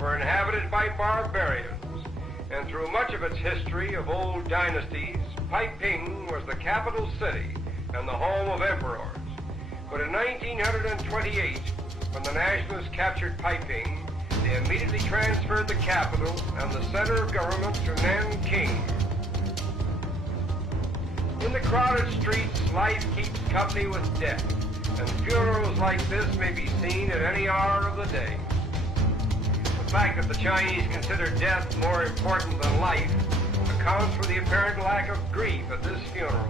were inhabited by barbarians, and through much of its history of old dynasties, Peiping was the capital city and the home of emperors. But in 1928, when the Nationalists captured Peiping, they immediately transferred the capital and the center of government to Nanking. In the crowded streets, life keeps company with death, and funerals like this may be seen at any hour of the day. The fact that the Chinese consider death more important than life accounts for the apparent lack of grief at this funeral.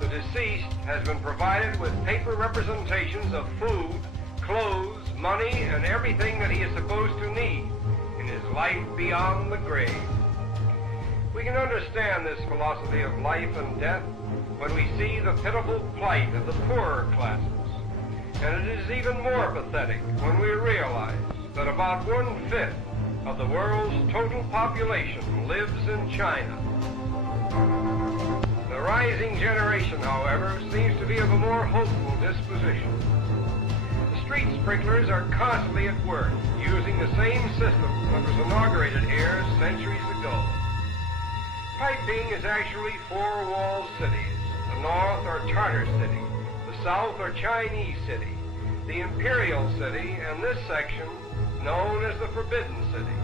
The deceased has been provided with paper representations of food, clothes, money, and everything that he is supposed to need in his life beyond the grave. We can understand this philosophy of life and death when we see the pitiful plight of the poorer classes. And it is even more pathetic when we realize that about 1/5 of the world's total population lives in China. The rising generation, however, seems to be of a more hopeful disposition. The street sprinklers are constantly at work, using the same system that was inaugurated here centuries ago. Peiping is actually 4 walled cities. The north or Tartar city, the south or Chinese city, the imperial city, and this section known as the Forbidden City,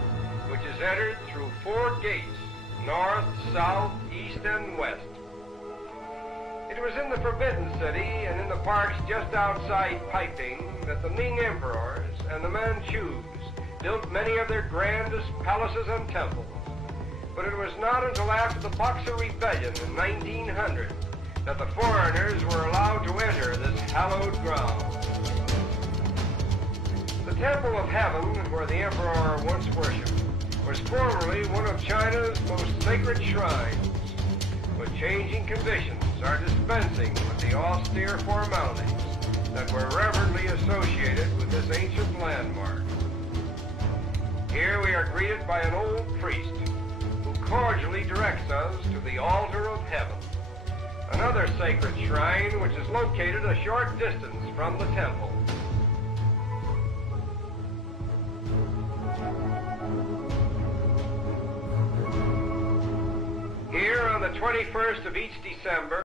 which is entered through 4 gates, north, south, east, and west. It was in the Forbidden City and in the parks just outside Peiping that the Ming emperors and the Manchus built many of their grandest palaces and temples. But it was not until after the Boxer Rebellion in 1900 that the foreigners were allowed to enter this hallowed ground. The Temple of Heaven, where the emperor once worshipped, was formerly one of China's most sacred shrines, but changing conditions are dispensing with the austere formalities that were reverently associated with this ancient landmark. Here we are greeted by an old priest who cordially directs us to the altar of heaven, another sacred shrine which is located a short distance from the temple. Here on the 21st of each December,